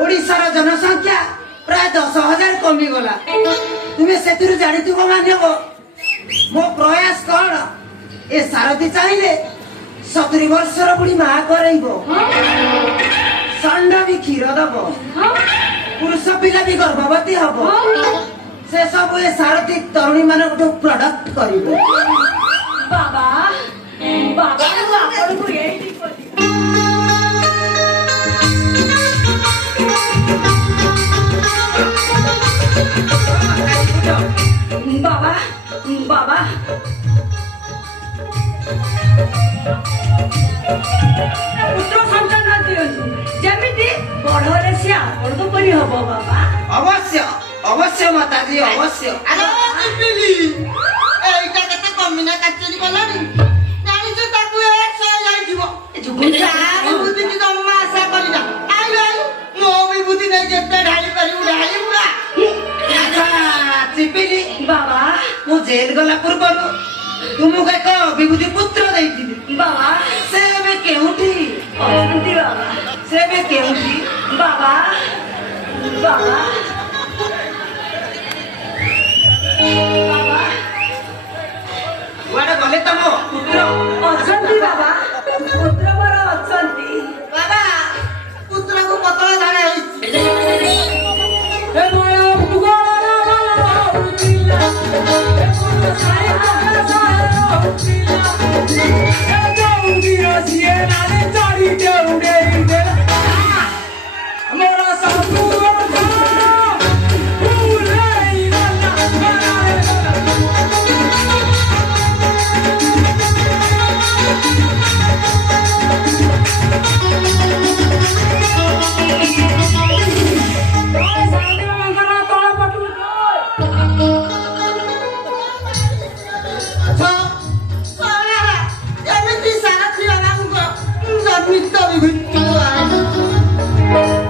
ओडिशार जनसंख्या प्राय 10,000 कमी गला तुम्हें से जानी मान्यव मो प्रयास कौन ए सारथी चाहिए 70 वर्षर बुढ़ी माँ करब षंड भी क्षीर दब पुरुष पिला भी गर्भवती हम से सब ए सारथी तरुणी मान जो प्रोडक्ट कर बाबा बाबा बाबा बाबा पुत्र संतान दियंतु जेमिति बड़रे से आपण परि हबो बाबा अवश्य अवश्य माताजी अवश्य अरे दिपिली एइटा केते कमिना काचरी गलानी जानि जे ताकू एक सय जाइथिबो जुगुंजा बुद्धि की जम्मा आशा करिना आई आई मो विभूति नै जेते ढाली करी ढाली पुरा चिपिली बाबा मु जेल गला पूर्व तुमको एक विभूति पुत्र देती बाबा से में केउठी अशांति बाबा से में केउठी बाबा बाबा बाबा वाडा गले तम पुत्र अशांति बाबा पुत्र बड़ा अशांति बाबा पुत्र को पतला धारे ए माया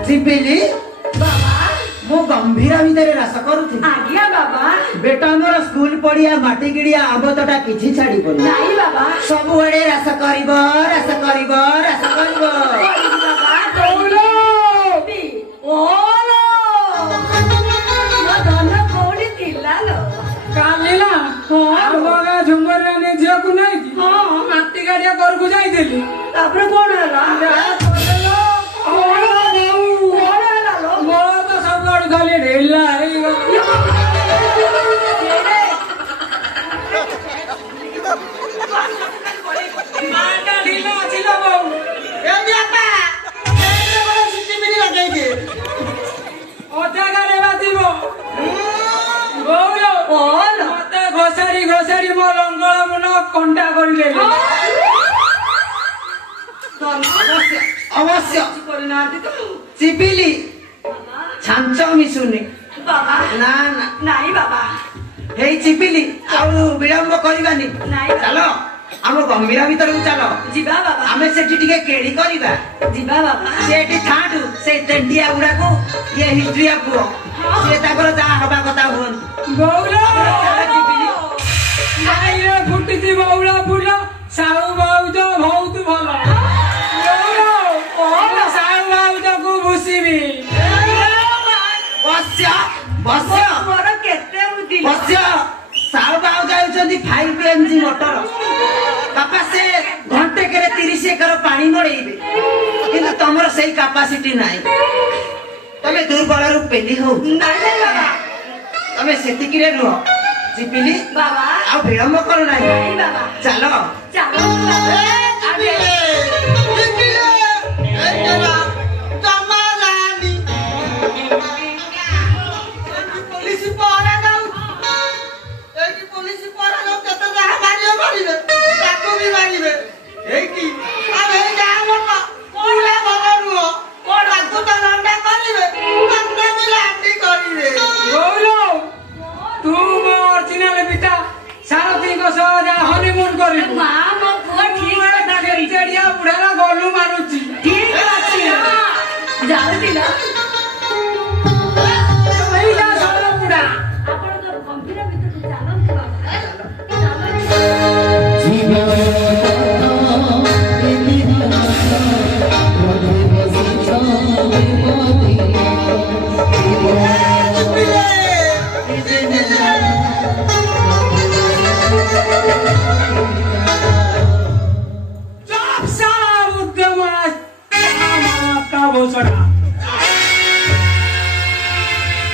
चिपिली बाबा मो गंभीर भितर रास करूथि आज्ञा बाबा बेटा मोर स्कूल पड़िया माटी गिड़िया आबतटा किछि छाड़ी पड़ी नहीं बाबा सब एड़े रास करिब रास करिब रास करिब बाबा कौलो ओलो धन कोडी थिलालो कालिला हां बागा झुमर ने झियो को नहीं की हां माटी गाड़िया कर को जाई देली तापर कोण हला खाली ढेला घोषारी घोषारी मो लंगल मन कंटा कर अवश्य चिपिली छांच मिसुनी बाबा ना ना नहीं बाबा हे चिपिली आउ विलंब करबानी नहीं चलो हम गंभीर भीतर चलो जीवा बाबा आमे सेठी टिके केड़ी करबा जीवा बाबा सेठी थाडू से तेंडिया गुडा को ये हिस्ट्री पुओ से ताकर जा हबा कथा हुन बौला आई रे फुटिती बौला फुला साउ बाउज बहुत भला बौला साउ बाउज को बुसीबी बस्य बस्य मोर केते बुद्धि बस्य साउ बाउ जाउछ 5 mg ମଟର ବାପା ସେ ଘଣ୍ଟେକରେ 30 ଏକର ପାଣି ମଡେଇବେ କିନ୍ତୁ ତମର ସେଇ କାପାସିଟି ନାହିଁ ତମେ ଦୁର୍ବଳରୁ ପେଲି ହଉ ନାଇଁ ନାଇଁ ବାବା ତମେ ସେତିକିରେ ରୁହ ଚିପିଲି ବାବା ଆଉ ବିଳମ୍ବ କରୁ ନାହିଁ ନାଇଁ ବାବା ଚାଲ ଚାଲ ବାବା ଆଗେ ଜମା ଯାଆନି ପୋଲିସ ପହରା ଦଉ ଏଇଠି ପୋଲିସ ପହରା ଦଉ କେତେ ଯାହା ମାରିବେ ତାକୁ ବି ମାରିବେ ଏଇଠି ଆଉ ଏଇ ଯାହା ଲୋକ ପୁରା ଭଲ ନୁହଁ ତାକୁ ତ ଲଣ୍ଡା କରିବେ ତାକୁ ବି ଲାଣ୍ଡି କରିବେ ଗୌର ତୁ ମୋ ଅରିଜିନାଲ ପିତା ସାରଥୀଙ୍କ ସହ ଯା ହନିମୁନ କରିବୁ ମା